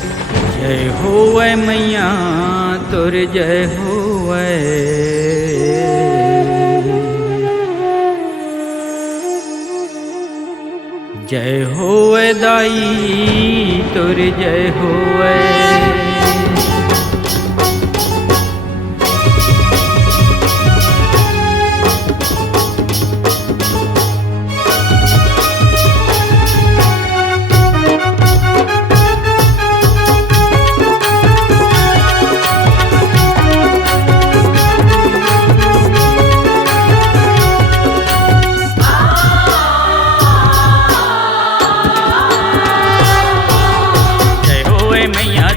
जय होवे मैया तोर जय होवे, जय होवे दाई तोर जय होवे।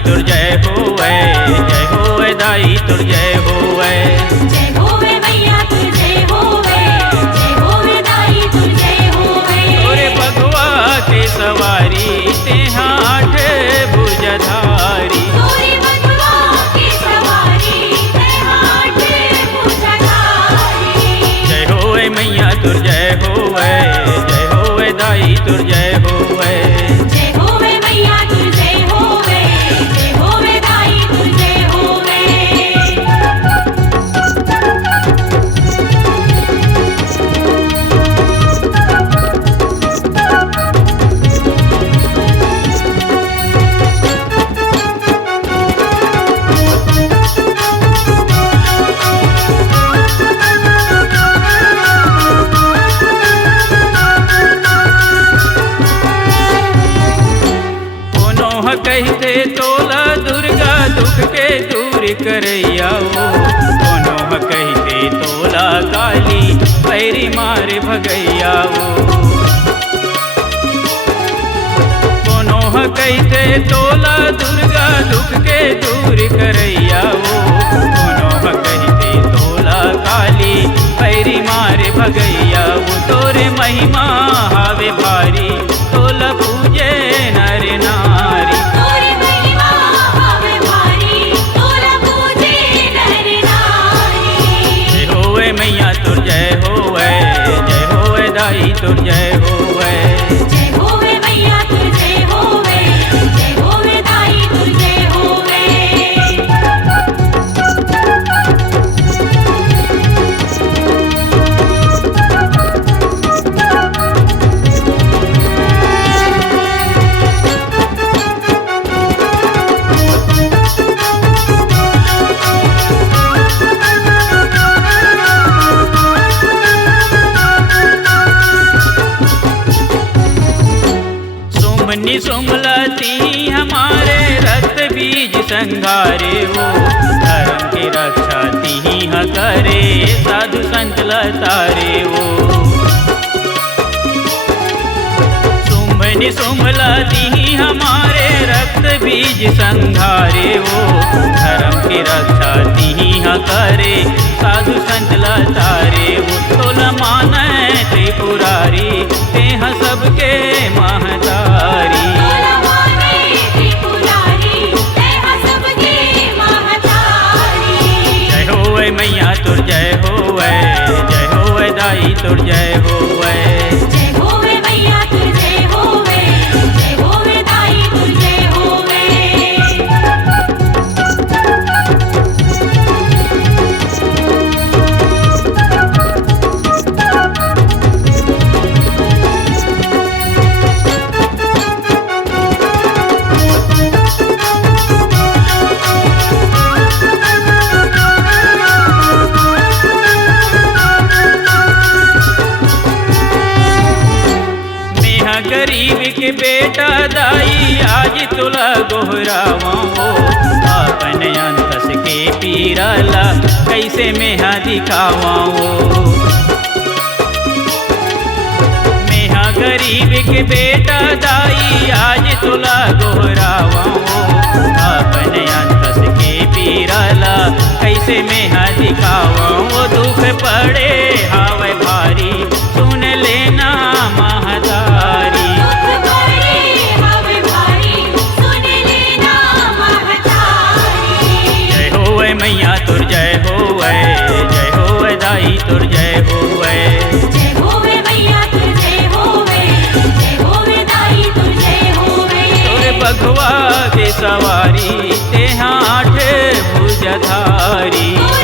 तुर जय होवे, जय होवे दाई तुर जय होवे, जय होवे मैया तुर जय होवे, जय होवे दाई तुर जय होवे। तोरे भगवा के सवारी तेहा आठ भुजधारी, तोरे भगवा के सवारी तेहा आठ भुजधारी। जय होवे मैया तुर जय होवे, जय होवे दाई तुर जय होवे, जय होवे मैया तुर जय होवे, जय होवे दाई तुर जय होवे। कहते तोला दुर्गा दुख के दूर करैया वो, कोनो कहते तोला काली पैरी मार भगैया वो, कोनो कहते तोला दुर्गा दुख के दूर करैया वो, कोनो कहते तोला काली पैरी मार भगैया वो। तोरे महिमा हावे भारी तोला पूजे नर नारी, तोरे महिमा हावे भारी तोला पूजे नर नारी। जय होवे मैया तुर जय होवे, जय होवे दाई तुर जय होवे, जय होवे मैया तुर जय होवे, जय होवे दाई तुर जय होवे। सुमनी सुमलती हमारे रक्त बीज संघारे वो, धर्म की रक्षा ती करे साधु संत लतारे वो। सुमनी सुमलती हमारे रक्त बीज संघारे वो, धर्म की रक्षा ती करे साधु संत लतारे वो। तोला माने त्रिपुरारी तेह सबके महतारी, तोला माने त्रिपुरारी तेहा सबके महतारी। जय होवे मैया तुर जय होवे, जय होवे दाई तुर जय होवे, जय होवे मैया तुर जय होवे, जय होवे दाई तुर जय होवे। गरीब के बेटा दाई आज तुला गोहरावा हो, अपन अंतस के पीराला कैसे मेहा दिखावा हो। मेहा गरीब के बेटा दाई आज तुला गोहरावा हो, अपन अंतस के पीराला कैसे मेहा दिखावा हो। दुख पड़े हावे भारी सुन लेना महतारी, दुख पड़े हावे भारी सुन लेना महतारी। जय होवे मैया तुर जय होवे, जय होवे दाई तुर जय होवे, जय होवे मैया तुर जय होवे, जय होवे दाई तुर जय होवे। तोरे बघवा के सवारी तेहा आठ भुजधारी।